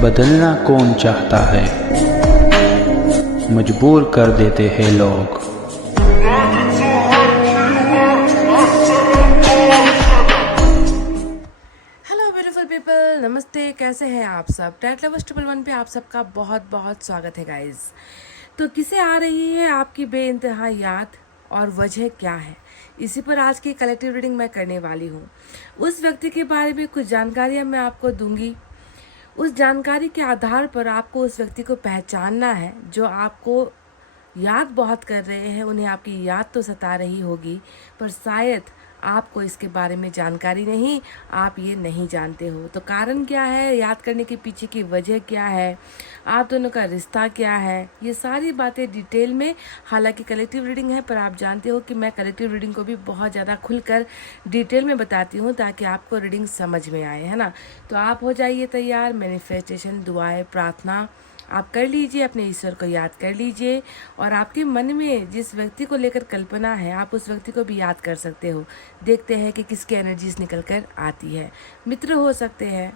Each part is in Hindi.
बदलना कौन चाहता है, मजबूर कर देते हैं लोग। हेलो ब्यूटीफुल पीपल, नमस्ते। कैसे हैं आप सब? टैट लवर्स 111 पे आप सबका बहुत बहुत स्वागत है गाइस। तो किसे आ रही है आपकी बेइंतहा याद और वजह क्या है, इसी पर आज की कलेक्टिव रीडिंग मैं करने वाली हूँ। उस व्यक्ति के बारे में कुछ जानकारियाँ मैं आपको दूंगी। उस जानकारी के आधार पर आपको उस व्यक्ति को पहचानना है जो आपको याद बहुत कर रहे हैं। उन्हें आपकी याद तो सता रही होगी, पर शायद आपको इसके बारे में जानकारी नहीं, आप ये नहीं जानते हो। तो कारण क्या है, याद करने के पीछे की वजह क्या है, आप दोनों का रिश्ता क्या है, ये सारी बातें डिटेल में। हालांकि कलेक्टिव रीडिंग है, पर आप जानते हो कि मैं कलेक्टिव रीडिंग को भी बहुत ज़्यादा खुलकर डिटेल में बताती हूँ ताकि आपको रीडिंग समझ में आए, है ना। तो आप हो जाइए तैयार। मैनिफेस्टेशन, दुआएं, प्रार्थना आप कर लीजिए, अपने ईश्वर को याद कर लीजिए, और आपके मन में जिस व्यक्ति को लेकर कल्पना है आप उस व्यक्ति को भी याद कर सकते हो। देखते हैं कि किसकी एनर्जीज निकल कर आती है। मित्र हो सकते हैं,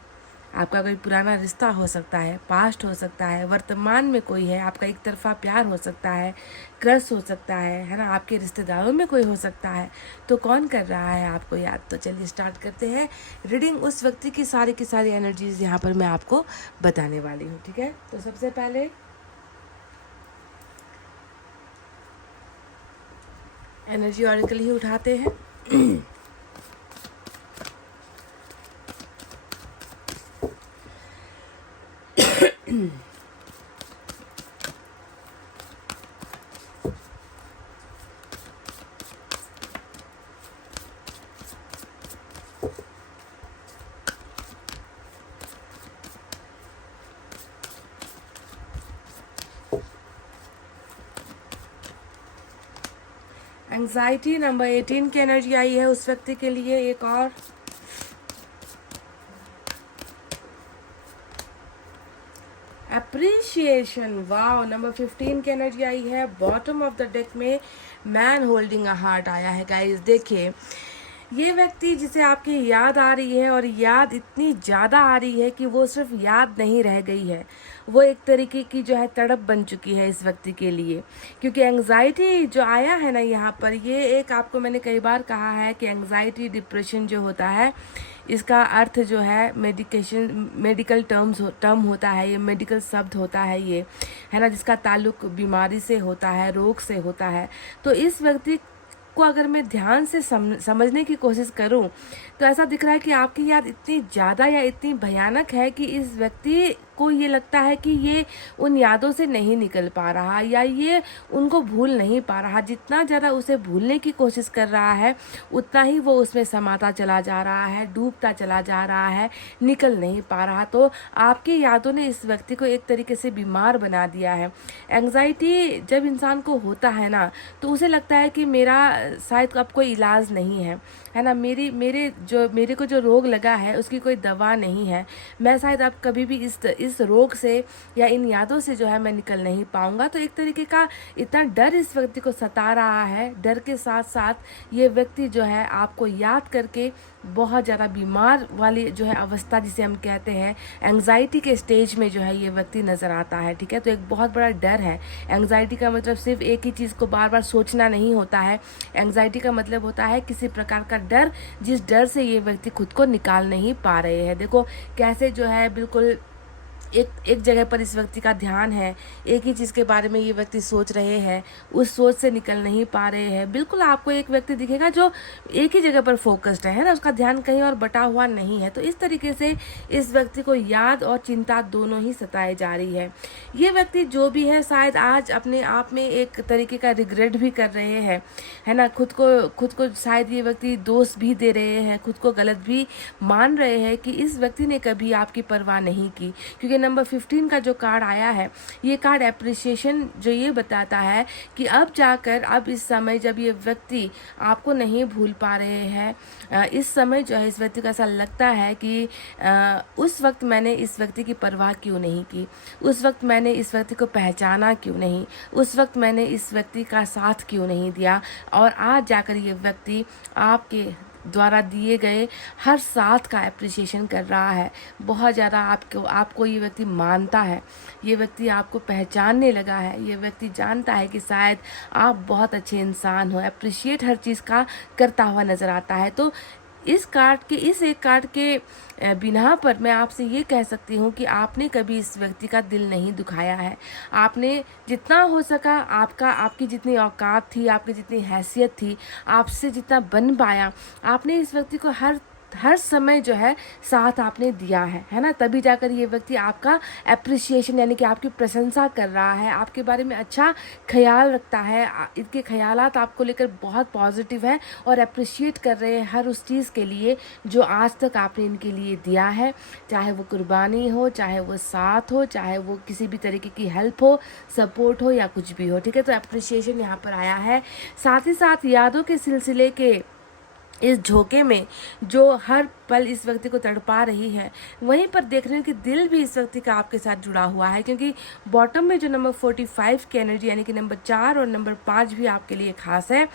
आपका कोई पुराना रिश्ता हो सकता है, पास्ट हो सकता है, वर्तमान में कोई है, आपका एक तरफा प्यार हो सकता है, क्रश हो सकता है ना, आपके रिश्तेदारों में कोई हो सकता है। तो कौन कर रहा है आपको याद? तो चलिए स्टार्ट करते हैं रीडिंग। उस व्यक्ति की सारी एनर्जीज यहाँ पर मैं आपको बताने वाली हूँ, ठीक है। तो सबसे पहले एनर्जी ऑरेकल ही उठाते हैं। एंग्जाइटी नंबर 18 की एनर्जी आई है उस व्यक्ति के लिए। एक और अप्रिशिएशन, वाओ। नंबर 15 की एनर्जी आई है। बॉटम ऑफ द डेक में मैन होल्डिंग अ हार्ट आया है गाइस। देखिए, ये व्यक्ति जिसे आपकी याद आ रही है, और याद इतनी ज़्यादा आ रही है कि वो सिर्फ याद नहीं रह गई है, वो एक तरीके की जो है तड़प बन चुकी है इस व्यक्ति के लिए। क्योंकि एंग्जाइटी जो आया है ना यहाँ पर, ये एक, आपको मैंने कई बार कहा है कि एंग्जाइटी, डिप्रेशन जो होता है, इसका अर्थ जो है मेडिकल टर्म होता है, ये मेडिकल शब्द होता है ये, है ना, जिसका ताल्लुक बीमारी से होता है, रोग से होता है। तो इस व्यक्ति को अगर मैं ध्यान से समझने की कोशिश करूं तो ऐसा दिख रहा है कि आपकी याद इतनी ज़्यादा या इतनी भयानक है कि इस व्यक्ति को ये लगता है कि ये उन यादों से नहीं निकल पा रहा, या ये उनको भूल नहीं पा रहा। जितना ज़्यादा उसे भूलने की कोशिश कर रहा है, उतना ही वो उसमें समाता चला जा रहा है, डूबता चला जा रहा है, निकल नहीं पा रहा। तो आपकी यादों ने इस व्यक्ति को एक तरीके से बीमार बना दिया है। एंग्जाइटी जब इंसान को होता है ना, तो उसे लगता है कि मेरा शायद अब कोई इलाज नहीं है ना, मेरे को जो रोग लगा है उसकी कोई दवा नहीं है, मैं शायद अब कभी भी इस रोग से या इन यादों से जो है मैं निकल नहीं पाऊंगा। तो एक तरीके का इतना डर इस व्यक्ति को सता रहा है। डर के साथ साथ ये व्यक्ति जो है आपको याद करके बहुत ज़्यादा बीमार वाली जो है अवस्था, जिसे हम कहते हैं एंग्जाइटी के स्टेज में, जो है ये व्यक्ति नज़र आता है, ठीक है। तो एक बहुत बड़ा डर है। एंग्जाइटी का मतलब सिर्फ एक ही चीज़ को बार बार सोचना नहीं होता है। एंग्जाइटी का मतलब होता है किसी प्रकार का डर, जिस डर से ये व्यक्ति खुद को निकाल नहीं पा रहे हैं। देखो कैसे जो है बिल्कुल एक जगह पर इस व्यक्ति का ध्यान है, एक ही चीज़ के बारे में ये व्यक्ति सोच रहे हैं, उस सोच से निकल नहीं पा रहे हैं। बिल्कुल आपको एक व्यक्ति दिखेगा जो एक ही जगह पर फोकस्ड है ना, उसका ध्यान कहीं और बटा हुआ नहीं है। तो इस तरीके से इस व्यक्ति को याद और चिंता दोनों ही सताए जा रही है। ये व्यक्ति जो भी है शायद आज अपने आप में एक तरीके का रिग्रेट भी कर रहे हैं, है ना, खुद को शायद ये व्यक्ति दोष भी दे रहे हैं, खुद को गलत भी मान रहे हैं कि इस व्यक्ति ने कभी आपकी परवाह नहीं की। क्योंकि नंबर 15 का जो कार्ड आया है, ये कार्ड एप्रिसिएशन जो ये बताता है कि अब जाकर, अब इस समय जब ये व्यक्ति आपको नहीं भूल पा रहे हैं, इस समय जो है इस व्यक्ति को ऐसा लगता है कि उस वक्त मैंने इस व्यक्ति की परवाह क्यों नहीं की, उस वक्त मैंने इस व्यक्ति को पहचाना क्यों नहीं, उस वक्त मैंने इस व्यक्ति का साथ क्यों नहीं दिया, और आज जाकर ये व्यक्ति आपके द्वारा दिए गए हर साथ का अप्रिसिएशन कर रहा है। बहुत ज़्यादा आपको ये व्यक्ति मानता है, ये व्यक्ति आपको पहचानने लगा है, ये व्यक्ति जानता है कि शायद आप बहुत अच्छे इंसान हो, अप्रिशिएट हर चीज़ का करता हुआ नज़र आता है। तो इस एक कार्ड के बिना पर मैं आपसे ये कह सकती हूँ कि आपने कभी इस व्यक्ति का दिल नहीं दुखाया है। आपने जितना हो सका, आपकी जितनी औकात थी, आपकी जितनी हैसियत थी, आपसे जितना बन पाया, आपने इस व्यक्ति को हर समय जो है साथ आपने दिया है ना। तभी जाकर ये व्यक्ति आपका एप्रिसिएशन यानी कि आपकी प्रशंसा कर रहा है, आपके बारे में अच्छा ख्याल रखता है, इनके ख्यालात आपको लेकर बहुत पॉजिटिव है और अप्रिशिएट कर रहे हैं हर उस चीज़ के लिए जो आज तक आपने इनके लिए दिया है, चाहे वो कुर्बानी हो, चाहे वो साथ हो, चाहे वो किसी भी तरीके की हेल्प हो, सपोर्ट हो या कुछ भी हो, ठीक है। तो अप्रिशिएशन यहाँ पर आया है। साथ ही साथ यादों के सिलसिले के इस झोंके में जो हर पल इस व्यक्ति को तड़पा रही है, वहीं पर देख रहे हो कि दिल भी इस व्यक्ति का आपके साथ जुड़ा हुआ है, क्योंकि बॉटम में जो नंबर 45 की एनर्जी यानी कि नंबर 4 और नंबर 5 भी आपके लिए खास है।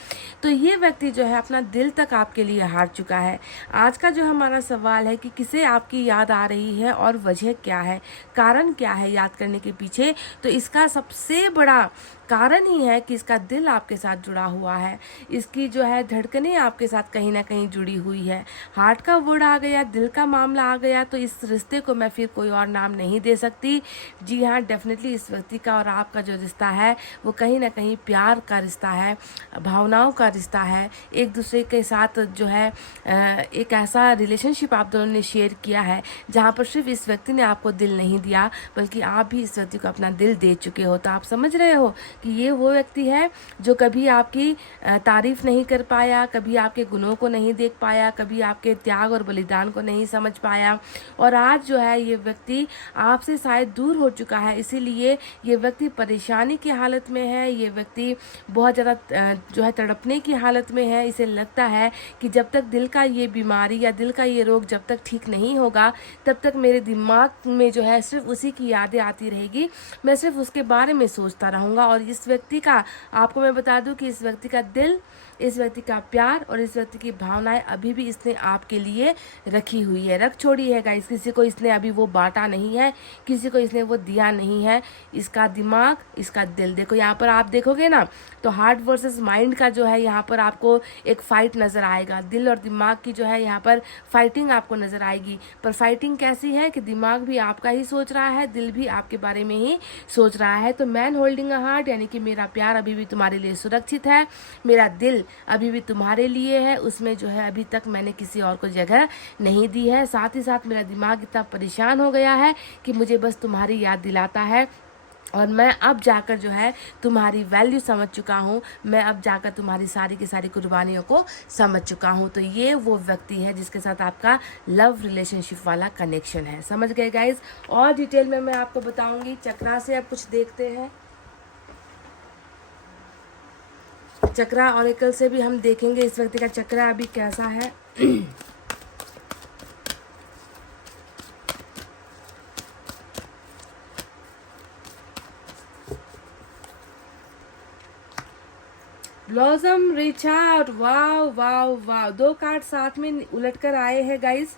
तो ये व्यक्ति जो है अपना दिल तक आपके लिए हार चुका है। आज का जो हमारा सवाल है कि किसे आपकी याद आ रही है और वजह क्या है, कारण क्या है याद करने के पीछे। तो इसका सबसे बड़ा कारण ही है कि इसका दिल आपके साथ जुड़ा हुआ है, इसकी जो है धड़कनें आपके साथ कहीं ना कहीं जुड़ी हुई है। हार्ट का वर्ड आ गया, दिल का मामला आ गया, तो इस रिश्ते को मैं फिर कोई और नाम नहीं दे सकती। जी हाँ, डेफिनेटली इस व्यक्ति का और आपका जो रिश्ता है वो कहीं ना कहीं प्यार का रिश्ता है, भावनाओं का रिश्ता है, एक दूसरे के साथ जो है एक ऐसा रिलेशनशिप आप दोनों ने शेयर किया है जहाँ पर सिर्फ इस व्यक्ति ने आपको दिल नहीं दिया बल्कि आप भी इस व्यक्ति को अपना दिल दे चुके हो। तो आप समझ रहे हो कि ये वो व्यक्ति है जो कभी आपकी तारीफ नहीं कर पाया, कभी आपके गुणों को नहीं देख पाया, कभी आपके त्याग और बलिदान को नहीं समझ पाया, और आज जो है ये व्यक्ति आपसे शायद दूर हो चुका है। इसीलिए ये व्यक्ति परेशानी की हालत में है, ये व्यक्ति बहुत ज़्यादा जो है तड़पने की हालत में है। इसे लगता है कि जब तक दिल का ये बीमारी या दिल का ये रोग जब तक ठीक नहीं होगा तब तक मेरे दिमाग में जो है सिर्फ उसी की यादें आती रहेगी, मैं सिर्फ उसके बारे में सोचता रहूँगा। और इस व्यक्ति का आपको मैं बता दूं कि इस व्यक्ति का दिल, इस व्यक्ति का प्यार और इस व्यक्ति की भावनाएं अभी भी इसने आपके लिए रखी हुई है, रख छोड़ी है गाइस। किसी को इसने अभी वो बांटा नहीं है, किसी को इसने वो दिया नहीं है। इसका दिमाग, इसका दिल, देखो यहाँ पर आप देखोगे ना तो हार्ट वर्सेस माइंड का जो है यहाँ पर आपको एक फाइट नज़र आएगा। दिल और दिमाग की जो है यहाँ पर फाइटिंग आपको नज़र आएगी। पर फाइटिंग कैसी है कि दिमाग भी आपका ही सोच रहा है, दिल भी आपके बारे में ही सोच रहा है। तो मैन होल्डिंग अ हार्ट यानी कि मेरा प्यार अभी भी तुम्हारे लिए सुरक्षित है, मेरा दिल अभी भी तुम्हारे लिए है, उसमें जो है अभी तक मैंने किसी और को जगह नहीं दी है। साथ ही साथ मेरा दिमाग इतना परेशान हो गया है कि मुझे बस तुम्हारी याद दिलाता है, और मैं अब जाकर जो है तुम्हारी वैल्यू समझ चुका हूँ, मैं अब जाकर तुम्हारी सारी की सारी कुर्बानियों को समझ चुका हूँ। तो ये वो व्यक्ति है जिसके साथ आपका लव रिलेशनशिप वाला कनेक्शन है। समझ गए गाइज? और डिटेल में मैं आपको बताऊंगी। चक्रा से अब कुछ देखते हैं, चक्रा ऑरेकल से भी हम देखेंगे इस व्यक्ति का चक्रा अभी कैसा है। ब्लॉसम रीच आउट, वाव वाव वाव, 2 कार्ड साथ में उलट कर आए हैं गाइस।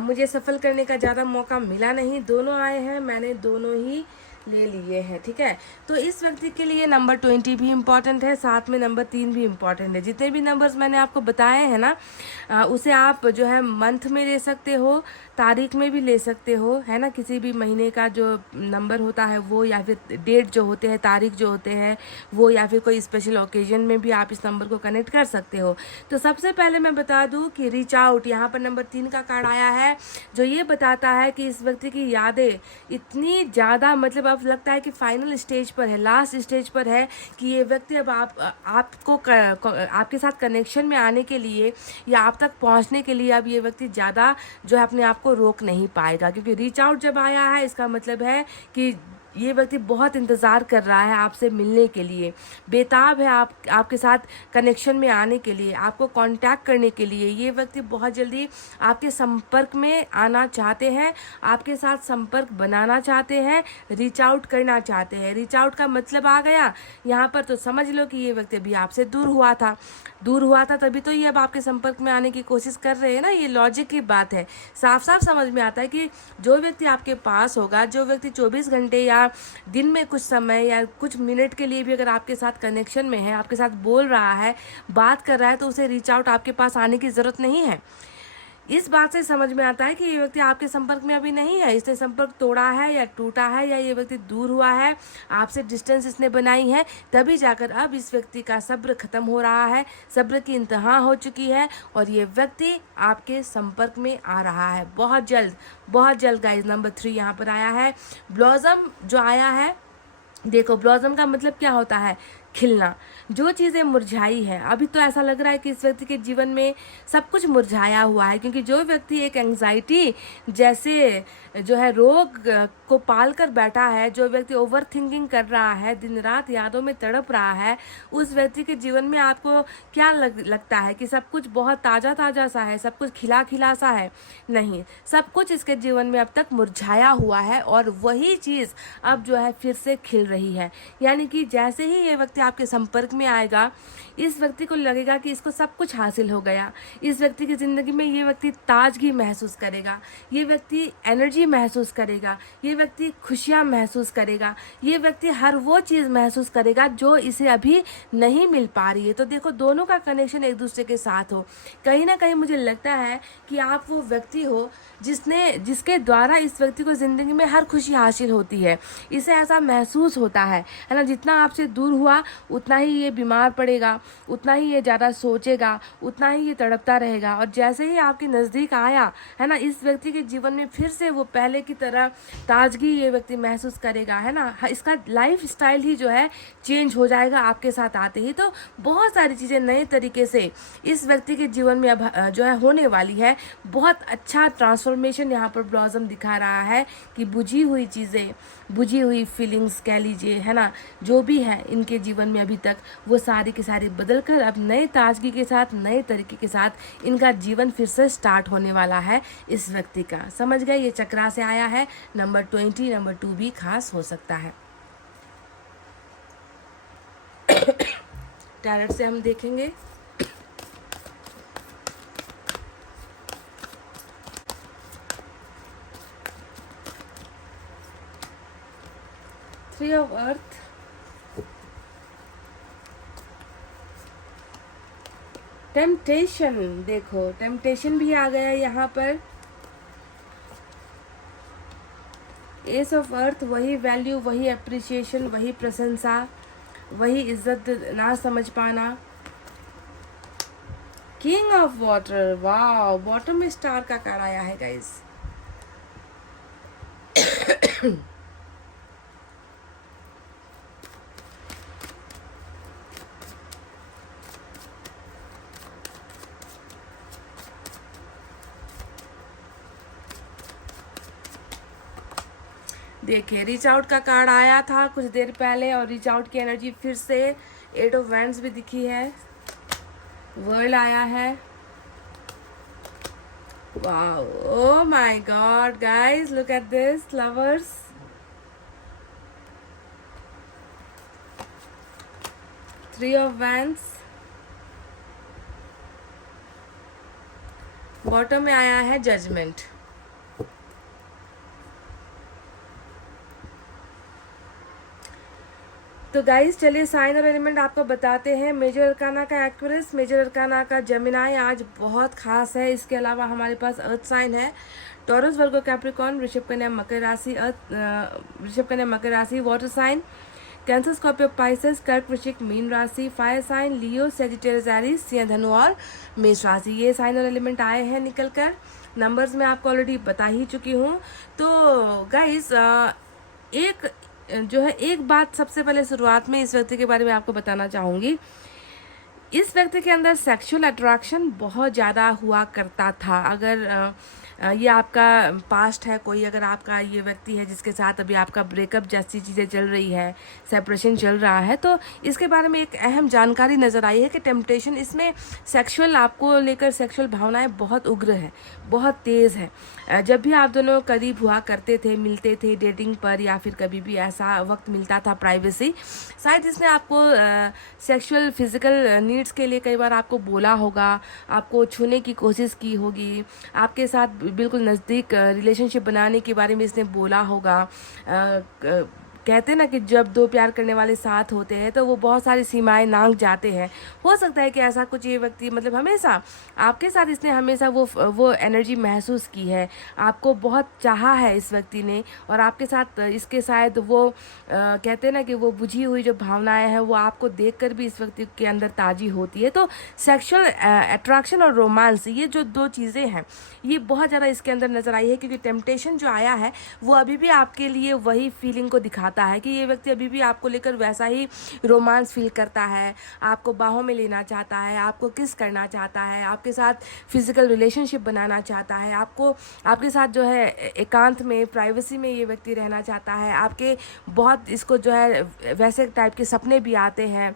मुझे सफल करने का ज़्यादा मौका मिला नहीं, दोनों आए हैं, मैंने दोनों ही ले लिए हैं, ठीक है। तो इस व्यक्ति के लिए नंबर 20 भी इम्पॉर्टेंट है, साथ में नंबर 3 भी इम्पॉर्टेंट है। जितने भी नंबर्स मैंने आपको बताए हैं ना, उसे आप जो है मंथ में ले सकते हो, तारीख में भी ले सकते हो, है ना। किसी भी महीने का जो नंबर होता है वो, या फिर डेट जो होते हैं, तारीख जो होते हैं वो, या फिर कोई स्पेशल ओकेजन में भी आप इस नंबर को कनेक्ट कर सकते हो। तो सबसे पहले मैं बता दूं कि रीच आउट, यहाँ पर नंबर 3 का कार्ड आया है जो ये बताता है कि इस व्यक्ति की यादें इतनी ज़्यादा, मतलब अब लगता है कि फाइनल स्टेज पर है, लास्ट स्टेज पर है, कि ये व्यक्ति अब आपके साथ कनेक्शन में आने के लिए या आप तक पहुंचने के लिए अब ये व्यक्ति ज़्यादा जो है अपने आप को रोक नहीं पाएगा। क्योंकि रीच आउट जब आया है इसका मतलब है कि ये व्यक्ति बहुत इंतज़ार कर रहा है आपसे मिलने के लिए, बेताब है आपके साथ कनेक्शन में आने के लिए, आपको कांटेक्ट करने के लिए। ये व्यक्ति बहुत जल्दी आपके संपर्क में आना चाहते हैं, आपके साथ संपर्क बनाना चाहते हैं, रीच आउट करना चाहते हैं। रीच आउट का मतलब आ गया यहाँ पर, तो समझ लो कि ये व्यक्ति भी आपसे दूर हुआ था, तभी तो ये अब आपके संपर्क में आने की कोशिश कर रहे हैं ना। ये लॉजिक की बात है, साफ साफ समझ में आता है कि जो व्यक्ति आपके पास होगा, जो व्यक्ति 24 घंटे या दिन में कुछ समय या कुछ मिनट के लिए भी अगर आपके साथ कनेक्शन में है, आपके साथ बोल रहा है, बात कर रहा है, तो उसे रीच आउट आपके पास आने की ज़रूरत नहीं है। इस बात से समझ में आता है कि ये व्यक्ति आपके संपर्क में अभी नहीं है, इसने संपर्क तोड़ा है या टूटा है, या ये व्यक्ति दूर हुआ है, आपसे डिस्टेंस इसने बनाई है, तभी जाकर अब इस व्यक्ति का सब्र खत्म हो रहा है, सब्र की इंतहा हो चुकी है और ये व्यक्ति आपके संपर्क में आ रहा है बहुत जल्द गाइस। नंबर 3 यहाँ पर आया है, ब्लॉसम जो आया है। देखो, ब्लॉसम का मतलब क्या होता है? खिलना। जो चीज़ें मुरझाई है, अभी तो ऐसा लग रहा है कि इस व्यक्ति के जीवन में सब कुछ मुरझाया हुआ है, क्योंकि जो व्यक्ति एक एंग्जाइटी जैसे जो है रोग को पाल कर बैठा है, जो व्यक्ति ओवर थिंकिंग कर रहा है, दिन रात यादों में तड़प रहा है, उस व्यक्ति के जीवन में आपको क्या लगता है कि सब कुछ बहुत ताज़ा सा है, सब कुछ खिला सा है? नहीं, सब कुछ इसके जीवन में अब तक मुरझाया हुआ है और वही चीज़ अब जो है फिर से खिल रही है। यानी कि जैसे ही ये व्यक्ति आपके संपर्क में आएगा, इस व्यक्ति को लगेगा कि इसको सब कुछ हासिल हो गया। इस व्यक्ति की ज़िंदगी में ये व्यक्ति ताजगी महसूस करेगा, ये व्यक्ति एनर्जी महसूस करेगा, ये व्यक्ति खुशियाँ महसूस करेगा, ये व्यक्ति हर वो चीज़ महसूस करेगा जो इसे अभी नहीं मिल पा रही है। तो देखो, दोनों का कनेक्शन एक दूसरे के साथ हो। कहीं ना कहीं मुझे लगता है कि आप वो व्यक्ति हो जिसके द्वारा इस व्यक्ति को ज़िंदगी में हर खुशी हासिल होती है। इसे ऐसा महसूस होता है ना। जितना आपसे दूर हुआ उतना ही ये बीमार पड़ेगा, उतना ही ये ज़्यादा सोचेगा, उतना ही ये तड़पता रहेगा। और जैसे ही आपके नज़दीक आया है ना, इस व्यक्ति के जीवन में फिर से वो पहले की तरह ताजगी ये व्यक्ति महसूस करेगा, है ना। इसका लाइफ स्टाइल ही जो है चेंज हो जाएगा आपके साथ आते ही। तो बहुत सारी चीज़ें नए तरीके से इस व्यक्ति के जीवन में अब जो है होने वाली है। बहुत अच्छा ट्रांसफॉर्मेशन यहाँ पर ब्लॉसम दिखा रहा है कि बुझी हुई चीज़ें, बुझी हुई फीलिंग्स कह लीजिए, है ना, जो भी है इनके जीवन में अभी तक, वो सारी की सारी बदल कर अब नए ताजगी के साथ, नए तरीके के साथ इनका जीवन फिर से स्टार्ट होने वाला है इस व्यक्ति का। समझ गए? ये चक्रा से आया है। नंबर 20, नंबर 2 भी खास हो सकता है। टैरट से हम देखेंगे। Three of earth, temptation. देखो, टेम्पटेशन भी आ गया यहाँ पर। एस ऑफ अर्थ, वही वैल्यू, वही अप्रिसिएशन, वही प्रशंसा, वही इज्जत ना समझ पाना। किंग ऑफ वाटर, वाह, बॉटम में स्टार का कार्ड आया है गाइस। देखिए, रीच आउट का कार्ड आया था कुछ देर पहले और रीच आउट की एनर्जी फिर से 8 ऑफ वैंड्स भी दिखी है, वर्ल्ड आया है। Wow, oh my God guys, look at this, lovers. Three of wands, bottom में आया है जजमेंट। तो गाइस चलिए साइन और एलिमेंट आपको बताते हैं। मेजर अरकाना का एक्वेरियस, मेजर अरकाना का जेमिनाई आज बहुत खास है। इसके अलावा हमारे पास अर्थ साइन है टॉरस, वर्गो, कैप्रिकॉर्न, वृषभ कन्या, मकर राशि, वृषभ कन्या मकर राशि, water sign Cancer, Scorpio, Pisces, कर्क, वृश्चिक, मीन राशि, fire sign Leo, Sagittarius, Aries, सिंह, धनु और मेष राशि। ये साइन और एलिमेंट आए हैं निकल कर। नंबर्स मैं आपको ऑलरेडी बता ही चुकी हूँ। तो गाइस एक जो है एक बात सबसे पहले शुरुआत में इस व्यक्ति के बारे में आपको बताना चाहूँगी। इस व्यक्ति के अंदर सेक्सुअल अट्रैक्शन बहुत ज़्यादा हुआ करता था। अगर ये आपका पास्ट है, कोई अगर आपका ये व्यक्ति है जिसके साथ अभी आपका ब्रेकअप जैसी चीज़ें चल रही है, सेपरेशन चल रहा है, तो इसके बारे में एक अहम जानकारी नज़र आई है कि टेम्पटेशन इसमें सेक्सुअल, आपको लेकर सेक्सुअल भावनाएं बहुत उग्र है, बहुत तेज़ है। जब भी आप दोनों करीब हुआ करते थे, मिलते थे डेटिंग पर, या फिर कभी भी ऐसा वक्त मिलता था प्राइवेसी, शायद इसने आपको सेक्सुअल फिजिकल नीड्स के लिए कई बार आपको बोला होगा, आपको छूने की कोशिश की होगी, आपके साथ बिल्कुल नज़दीक रिलेशनशिप बनाने के बारे में इसने बोला होगा। कहते हैं ना कि जब दो प्यार करने वाले साथ होते हैं तो वो बहुत सारी सीमाएं नांग जाते हैं। हो सकता है कि ऐसा कुछ ये व्यक्ति मतलब हमेशा आपके साथ इसने हमेशा वो एनर्जी महसूस की है, आपको बहुत चाहा है इस व्यक्ति ने, और आपके साथ इसके शायद वो कहते हैं ना कि वो बुझी हुई जो भावनाएं हैं वो आपको देखकर भी इस व्यक्ति के अंदर ताजी होती है। तो सेक्सुअल अट्रैक्शन और रोमांस, ये जो दो चीज़ें हैं ये बहुत ज़्यादा इसके अंदर नज़र आई है, क्योंकि टेम्पटेशन जो आया है वो अभी भी आपके लिए वही फीलिंग को दिखाता है कि ये व्यक्ति अभी भी आपको लेकर वैसा ही रोमांस फील करता है, आपको बाहों में लेना चाहता है, आपको किस करना चाहता है, आपके साथ फिजिकल रिलेशनशिप बनाना चाहता है, आपको आपके साथ जो है एकांत में, प्राइवेसी में ये व्यक्ति रहना चाहता है, आपके बहुत इसको जो है वैसे टाइप के सपने भी आते हैं,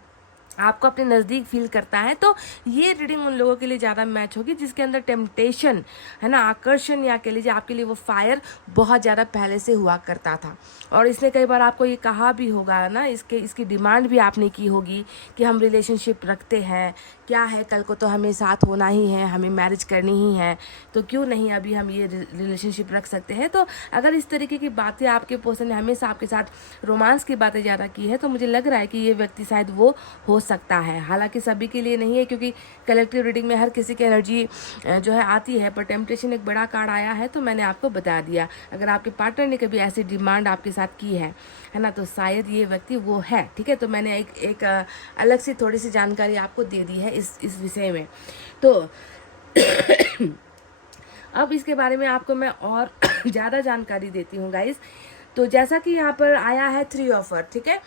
आपको अपने नज़दीक फील करता है। तो ये रीडिंग उन लोगों के लिए ज़्यादा मैच होगी जिसके अंदर टेम्पटेशन है ना, आकर्षण, या कह लीजिए आपके लिए वो फायर बहुत ज़्यादा पहले से हुआ करता था। और इसने कई बार आपको ये कहा भी होगा ना, इसकी डिमांड भी आपने की होगी कि हम रिलेशनशिप रखते हैं, क्या है कल को तो हमें साथ होना ही है, हमें मैरिज करनी ही है, तो क्यों नहीं अभी हम ये रिलेशनशिप रख सकते हैं। तो अगर इस तरीके की बातें आपके पर्सन ने हमेशा आपके साथ रोमांस की बातें ज़्यादा की है, तो मुझे लग रहा है कि ये व्यक्ति शायद वो हो सकता है। हालांकि सभी के लिए नहीं है, क्योंकि कलेक्टिव रीडिंग में हर किसी की एनर्जी जो है आती है, पर टेम्पटेशन एक बड़ा कार्ड आया है तो मैंने आपको बता दिया। अगर आपके पार्टनर ने कभी ऐसी डिमांड आपके साथ की है ना, तो शायद ये व्यक्ति वो है। ठीक है, तो मैंने एक अलग सी थोड़ी सी जानकारी आपको दे दी है इस विषय में। तो अब इसके बारे में आपको मैं और ज़्यादा जानकारी देती हूँ गाइस। तो जैसा कि यहाँ पर आया है 3 ऑफ अर्थ, ठीक है।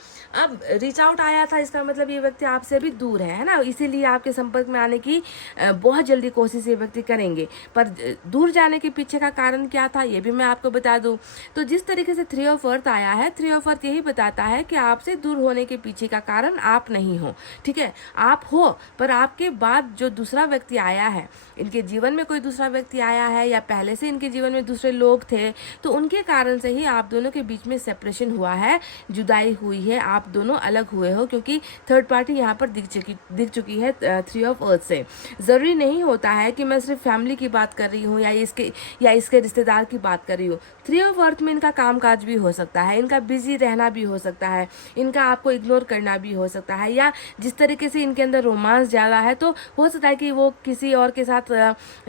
अब रीच आउट आया था, इसका मतलब ये व्यक्ति आपसे भी दूर है ना, इसीलिए आपके संपर्क में आने की बहुत जल्दी कोशिश ये व्यक्ति करेंगे। पर दूर जाने के पीछे का कारण क्या था ये भी मैं आपको बता दूं। तो जिस तरीके से 3 ऑफ अर्थ आया है, 3 ऑफ अर्थ यही बताता है कि आपसे दूर होने के पीछे का कारण आप नहीं हो, ठीक है। आप हो, पर आपके बाद जो दूसरा व्यक्ति आया है, इनके जीवन में कोई दूसरा व्यक्ति आया है, या पहले से इनके जीवन में दूसरे लोग थे, तो उनके कारण से ही आप दोनों के बीच में सेपरेशन हुआ है, जुदाई हुई है, आप दोनों अलग हुए हो, क्योंकि थर्ड पार्टी यहाँ पर दिख चुकी है 3 ऑफ अर्थ से। ज़रूरी नहीं होता है कि मैं सिर्फ फैमिली की बात कर रही हूँ या इसके रिश्तेदार की बात कर रही हूँ। 3 ऑफ अर्थ में इनका कामकाज भी हो सकता है, इनका बिजी रहना भी हो सकता है, इनका आपको इग्नोर करना भी हो सकता है, या जिस तरीके से इनके अंदर रोमांस ज़्यादा है तो हो सकता है कि वो किसी और के साथ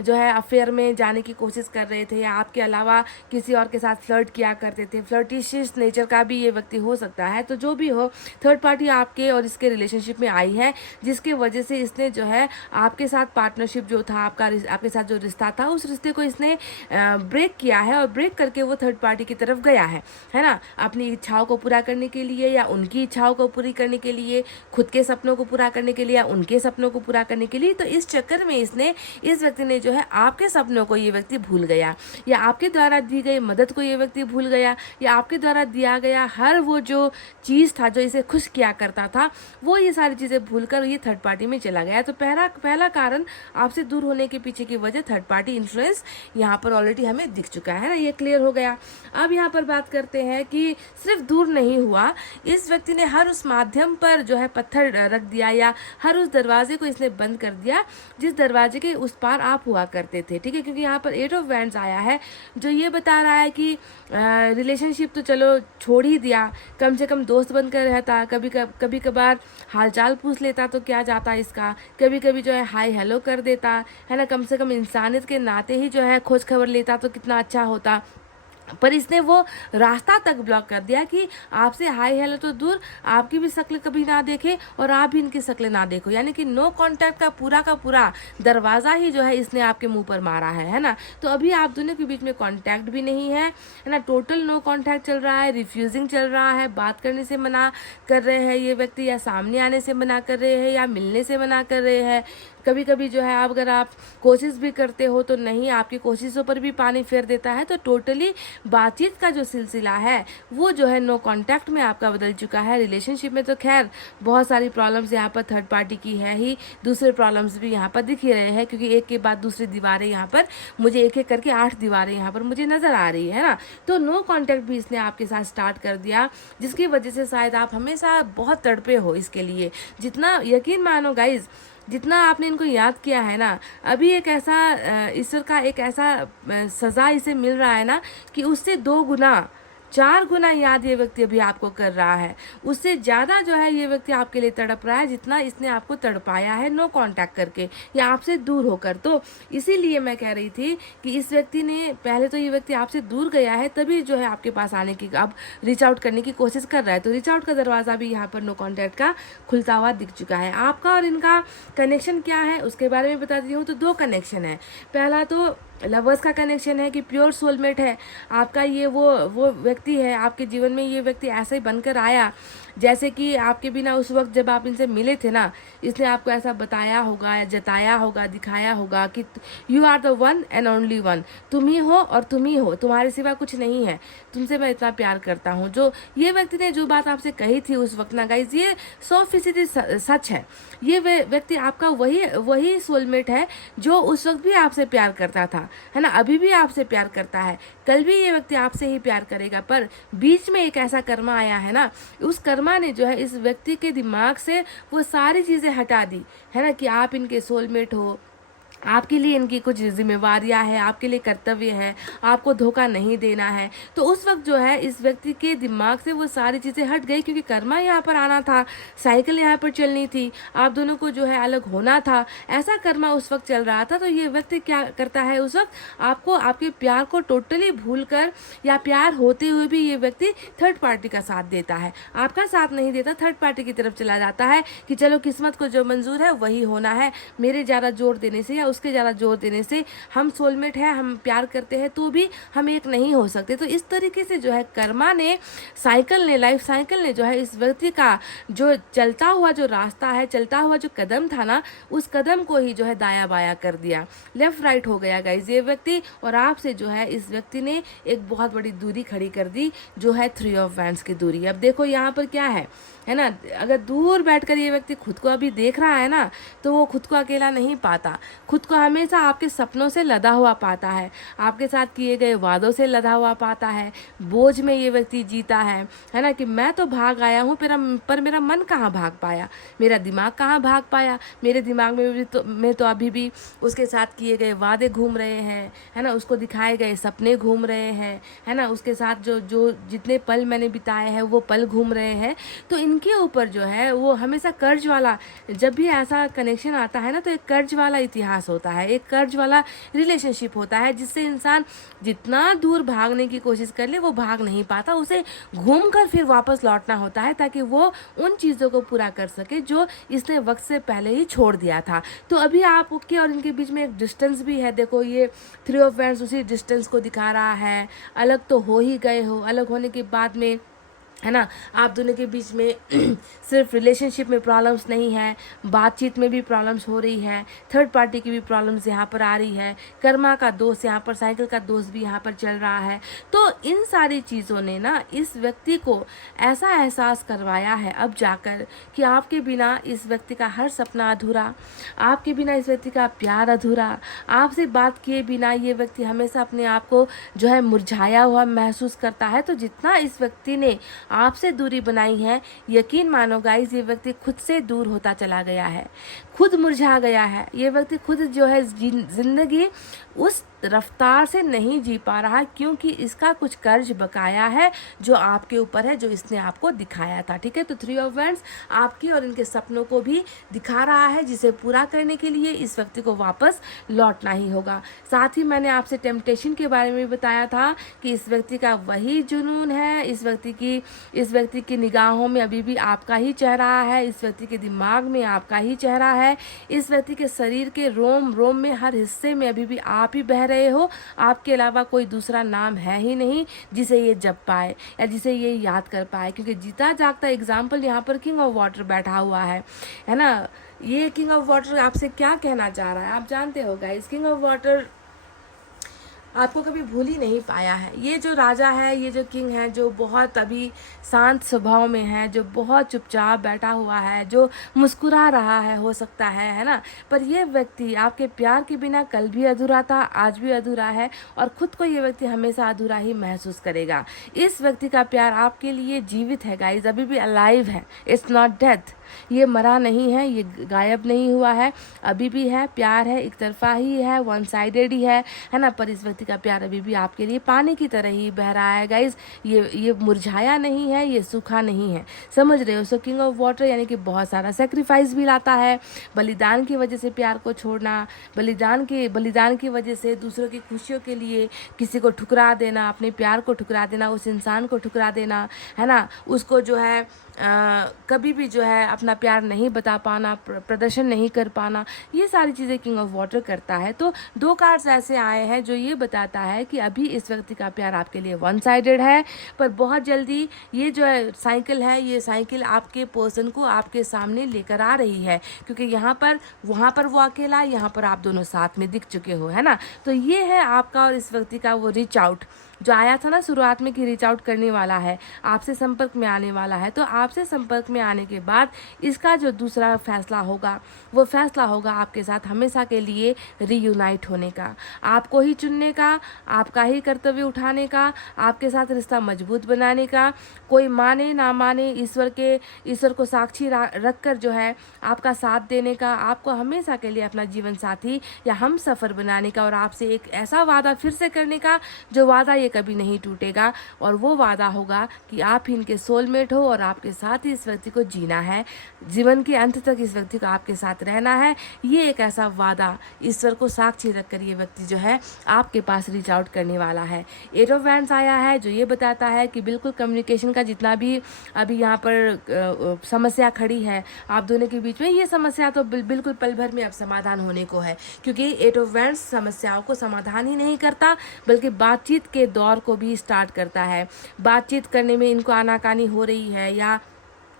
जो है अफेयर में जाने की कोशिश कर रहे थे, या आपके अलावा किसी और के साथ फ्लर्ट किया करते थे। फ्लर्टिशियस नेचर का भी ये व्यक्ति हो सकता है। तो जो भी हो, थर्ड पार्टी आपके और इसके रिलेशनशिप में आई है, जिसके वजह से इसने जो है आपके साथ पार्टनरशिप जो था, आपके साथ जो रिश्ता था, उस रिश्ते को इसने ब्रेक किया है, और ब्रेक करके वो थर्ड पार्टी की तरफ गया है ना, अपनी इच्छाओं को पूरा करने के लिए, या उनकी इच्छाओं को पूरी करने के लिए, खुद के सपनों को पूरा करने के लिए, या उनके सपनों को पूरा करने के लिए। तो इस चक्कर में इस व्यक्ति ने जो है आपके सपनों को ये व्यक्ति भूल गया, या आपके द्वारा दी गई मदद को ये व्यक्ति भूल गया, या आपके द्वारा दिया गया हर वो जो चीज़ था जो इसे खुश किया करता था, वो ये सारी चीज़ें भूलकर ये थर्ड पार्टी में चला गया। तो पहला कारण आपसे दूर होने के पीछे की वजह थर्ड पार्टी इन्फ्लुएंस यहाँ पर ऑलरेडी हमें दिख चुका है ना, ये क्लियर हो गया। अब यहाँ पर बात करते हैं कि सिर्फ दूर नहीं हुआ, इस व्यक्ति ने हर उस माध्यम पर जो है पत्थर रख दिया, या हर उस दरवाजे को इसने बंद कर दिया जिस दरवाजे के उस पार आप हुआ करते थे, ठीक है। क्योंकि यहाँ पर 8 ऑफ वैंड्स आया है, जो ये बता रहा है कि रिलेशनशिप तो चलो छोड़ ही दिया, कम से कम दोस्त बनकर रहता, कभी कभार हालचाल पूछ लेता तो क्या जाता इसका, कभी कभी जो है हाय हेलो कर देता है ना, कम से कम इंसानियत के नाते ही जो है खोज खबर लेता तो कितना अच्छा होता। पर इसने वो रास्ता तक ब्लॉक कर दिया कि आपसे हाय हेलो तो दूर, आपकी भी शक्ल कभी ना देखे और आप भी इनकी शक्ल ना देखो, यानी कि नो कांटेक्ट का पूरा दरवाज़ा ही जो है इसने आपके मुंह पर मारा है ना। तो अभी आप दोनों के बीच में कांटेक्ट भी नहीं है ना, टोटल नो कांटेक्ट चल रहा है, रिफ्यूजिंग चल रहा है, बात करने से मना कर रहे हैं ये व्यक्ति, या सामने आने से मना कर रहे हैं, या मिलने से मना कर रहे हैं, कभी कभी जो है अगर आप कोशिश भी करते हो तो नहीं, आपकी कोशिशों पर भी पानी फेर देता है। तो टोटली बातचीत का जो सिलसिला है वो जो है नो कांटेक्ट में आपका बदल चुका है। रिलेशनशिप में तो खैर बहुत सारी प्रॉब्लम्स यहाँ पर थर्ड पार्टी की है ही, दूसरे प्रॉब्लम्स भी यहाँ पर दिख ही रहे हैं, क्योंकि एक के बाद दूसरी दीवारें यहाँ पर मुझे एक एक करके 8 दीवारें यहाँ पर मुझे नजर आ रही है ना। तो नो कांटेक्ट भी इसने आपके साथ स्टार्ट कर दिया, जिसकी वजह से शायद आप हमेशा बहुत तड़पे हो इसके लिए। जितना यकीन मानो गाइज, जितना आपने इनको याद किया है ना, अभी एक ऐसा ईश्वर का एक ऐसा सजा इसे मिल रहा है ना कि उससे 2 गुना 4 गुना याद ये व्यक्ति अभी आपको कर रहा है। उससे ज़्यादा जो है ये व्यक्ति आपके लिए तड़प रहा है जितना इसने आपको तड़पाया है नो कांटेक्ट करके या आपसे दूर होकर। तो इसीलिए मैं कह रही थी कि इस व्यक्ति ने पहले तो ये व्यक्ति आपसे दूर गया है, तभी जो है आपके पास आने की, अब रीच आउट करने की कोशिश कर रहा है। तो रीच आउट का दरवाज़ा भी यहाँ पर नो कांटेक्ट का खुलता हुआ दिख चुका है। आपका और इनका कनेक्शन क्या है उसके बारे में बताती हूँ। तो 2 कनेक्शन है। पहला तो लवर्स का कनेक्शन है कि प्योर सोलमेट है आपका ये, वो व्यक्ति है आपके जीवन में। ये व्यक्ति ऐसे ही बनकर आया जैसे कि आपके बिना उस वक्त जब आप इनसे मिले थे ना, इसने आपको ऐसा बताया होगा या जताया होगा, दिखाया होगा कि you are the one and only one, तुम ही हो और तुम ही हो, तुम्हारे सिवा कुछ नहीं है, तुमसे मैं इतना प्यार करता हूँ। जो ये व्यक्ति ने जो बात आपसे कही थी उस वक्त ना गाइज, ये 100% सच है। ये व्यक्ति आपका वही सोलमेट है जो उस वक्त भी आपसे प्यार करता था, है ना, अभी भी आपसे प्यार करता है, कल भी ये व्यक्ति आपसे ही प्यार करेगा। पर बीच में एक ऐसा कर्मा आया है ना, उस कर्मा ने जो है इस व्यक्ति के दिमाग से वो सारी चीज़ें हटा दी, है ना, कि आप इनके सोलमेट हो, आपके लिए इनकी कुछ जिम्मेवारियां हैं, आपके लिए कर्तव्य है, आपको धोखा नहीं देना है। तो उस वक्त जो है इस व्यक्ति के दिमाग से वो सारी चीज़ें हट गई, क्योंकि कर्मा यहाँ पर आना था, साइकिल यहाँ पर चलनी थी, आप दोनों को जो है अलग होना था, ऐसा कर्मा उस वक्त चल रहा था। तो ये व्यक्ति क्या करता है उस वक्त, आपको, आपके प्यार को टोटली भूल कर, या प्यार होते हुए भी ये व्यक्ति थर्ड पार्टी का साथ देता है, आपका साथ नहीं देता, थर्ड पार्टी की तरफ चला जाता है कि चलो किस्मत को जो मंजूर है वही होना है, मेरे ज़्यादा जोर देने से या उसके ज़्यादा जोर देने से, हम सोलमेट है, हम प्यार करते हैं तो भी हम एक नहीं हो सकते। तो इस तरीके से जो है कर्मा ने, साइकिल ने, लाइफ साइकिल ने जो है इस व्यक्ति का जो चलता हुआ जो रास्ता है, चलता हुआ जो कदम था ना, उस कदम को ही जो है दाया बाया कर दिया, लेफ्ट राइट हो गया गाइज ये व्यक्ति। और आपसे जो है इस व्यक्ति ने एक बहुत बड़ी दूरी खड़ी कर दी, जो है 3 ऑफ वैंड्स की दूरी। अब देखो यहाँ पर क्या है ना, अगर दूर बैठकर ये व्यक्ति खुद को अभी देख रहा है ना, तो वो खुद को अकेला नहीं पाता, खुद को हमेशा आपके सपनों से लदा हुआ पाता है, आपके साथ किए गए वादों से लदा हुआ पाता है, बोझ में ये व्यक्ति जीता है ना, कि मैं तो भाग आया हूँ पर मेरा मन कहाँ भाग पाया, मेरा दिमाग कहाँ भाग पाया, मेरे दिमाग में भी तो अभी भी उसके साथ किए गए वादे घूम रहे हैं, है ना, उसको दिखाए गए सपने घूम रहे हैं, है ना, उसके साथ जो जितने पल मैंने बिताए हैं वो पल घूम रहे हैं। तो इनके ऊपर जो है वो हमेशा कर्ज वाला, जब भी ऐसा कनेक्शन आता है ना, तो एक कर्ज वाला इतिहास होता है, एक कर्ज वाला रिलेशनशिप होता है, जिससे इंसान जितना दूर भागने की कोशिश कर ले वो भाग नहीं पाता, उसे घूम कर फिर वापस लौटना होता है, ताकि वो उन चीज़ों को पूरा कर सके जो इसने वक्त से पहले ही छोड़ दिया था। तो अभी आपके और इनके बीच में एक डिस्टेंस भी है। देखो ये 3 ऑफ वैंड्स उसी डिस्टेंस को दिखा रहा है। अलग तो हो ही गए हो, अलग होने के बाद में, है ना, आप दोनों के बीच में सिर्फ रिलेशनशिप में प्रॉब्लम्स नहीं है, बातचीत में भी प्रॉब्लम्स हो रही है, थर्ड पार्टी की भी प्रॉब्लम्स यहाँ पर आ रही है, कर्मा का दोस्त यहाँ पर, साइकिल का दोस्त भी यहाँ पर चल रहा है। तो इन सारी चीज़ों ने ना इस व्यक्ति को ऐसा एहसास करवाया है अब जाकर कि आपके बिना इस व्यक्ति का हर सपना अधूरा, आपके बिना इस व्यक्ति का प्यार अधूरा, आपसे बात किए बिना ये व्यक्ति हमेशा अपने आप को जो है मुरझाया हुआ महसूस करता है। तो जितना इस व्यक्ति ने आपसे दूरी बनाई है, यकीन मानो गाइस, ये व्यक्ति खुद से दूर होता चला गया है, खुद मुरझा गया है। ये व्यक्ति खुद जो है जिंदगी उस रफ्तार से नहीं जी पा रहा, क्योंकि इसका कुछ कर्ज बकाया है जो आपके ऊपर है, जो इसने आपको दिखाया था। ठीक है, तो 3 ऑफ वैंड्स आपकी और इनके सपनों को भी दिखा रहा है, जिसे पूरा करने के लिए इस व्यक्ति को वापस लौटना ही होगा। साथ ही मैंने आपसे टेम्पटेशन के बारे में बताया था कि इस व्यक्ति का वही जुनून है, इस व्यक्ति की निगाहों में अभी भी आपका ही चेहरा है, इस व्यक्ति के दिमाग में आपका ही चेहरा है, इस व्यक्ति के शरीर के रोम रोम में, हर हिस्से में अभी भी आप ही बह रहे हो, आपके अलावा कोई दूसरा नाम है ही नहीं जिसे ये जप पाए या जिसे ये याद कर पाए। क्योंकि जीता जागता एग्जाम्पल यहाँ पर किंग ऑफ वाटर बैठा हुआ है ना, ये किंग ऑफ वाटर आपसे क्या कहना चाह रहा है आप जानते हो गाइस। किंग ऑफ वाटर आपको कभी भूल ही नहीं पाया है। ये जो राजा है, ये जो किंग है, जो बहुत अभी शांत स्वभाव में है, जो बहुत चुपचाप बैठा हुआ है, जो मुस्कुरा रहा है हो सकता है ना, पर ये व्यक्ति आपके प्यार के बिना कल भी अधूरा था, आज भी अधूरा है, और खुद को ये व्यक्ति हमेशा अधूरा ही महसूस करेगा। इस व्यक्ति का प्यार आपके लिए जीवित है गाइज, अभी भी अलाइव है, इट्स नॉट डेथ। ये मरा नहीं है, ये गायब नहीं हुआ है, अभी भी है, प्यार है, एक तरफा ही है, वन साइडेड ही है ना, पर इस व्यक्ति का प्यार अभी भी आपके लिए पानी की तरह ही बह रहा है गाइज। ये मुरझाया नहीं है, ये सूखा नहीं है, समझ रहे हो। सो किंग ऑफ वाटर यानी कि बहुत सारा सेक्रीफाइस भी लाता है, बलिदान की वजह से प्यार को छोड़ना, बलिदान की वजह से दूसरों की खुशियों के लिए किसी को ठुकरा देना, अपने प्यार को ठुकरा देना, उस इंसान को ठुकरा देना, है ना, उसको जो है कभी भी जो है अपना प्यार नहीं बता पाना, प्रदर्शन नहीं कर पाना, ये सारी चीज़ें किंग ऑफ वाटर करता है। तो 2 कार्ड्स ऐसे आए हैं जो ये बताता है कि अभी इस व्यक्ति का प्यार आपके लिए वन साइडेड है, पर बहुत जल्दी ये जो है साइकिल है, ये साइकिल आपके पर्सन को आपके सामने लेकर आ रही है, क्योंकि वहाँ पर वो अकेला, यहाँ पर आप दोनों साथ में दिख चुके हो, है ना। तो ये है आपका और इस व्यक्ति का वो रीच आउट जो आया था ना शुरुआत में कि रीच आउट करने वाला है, आपसे संपर्क में आने वाला है। तो आपसे संपर्क में आने के बाद इसका जो दूसरा फैसला होगा, वो फैसला होगा आपके साथ हमेशा के लिए रीयूनाइट होने का, आपको ही चुनने का, आपका ही कर्तव्य उठाने का, आपके साथ रिश्ता मजबूत बनाने का, कोई माने ना माने ईश्वर को साक्षी रख कर जो है आपका साथ देने का, आपको हमेशा के लिए अपना जीवन साथी या हम सफ़र बनाने का, और आपसे एक ऐसा वादा फिर से करने का जो वादा ये कभी नहीं टूटेगा, और वो वादा होगा कि आप ही इनके सोलमेट हो और आपके साथ ही इस व्यक्ति को जीना है, जीवन के अंत तक इस व्यक्ति को आपके साथ रहना है। ये एक ऐसा वादा ईश्वर को साक्षी रखकर ये व्यक्ति जो है आपके पास रीच आउट करने वाला है। 8 ऑफ वैंड्स आया है जो ये बताता है कि बिल्कुल कम्युनिकेशन का जितना भी अभी यहाँ पर समस्या खड़ी है आप दोनों के बीच में, ये समस्या तो बिल्कुल पल भर में अब समाधान होने को है, क्योंकि 8 ऑफ वैंड्स समस्याओं को समाधान ही नहीं करता बल्कि बातचीत के दौर को भी स्टार्ट करता है। बातचीत करने में इनको आनाकानी हो रही है या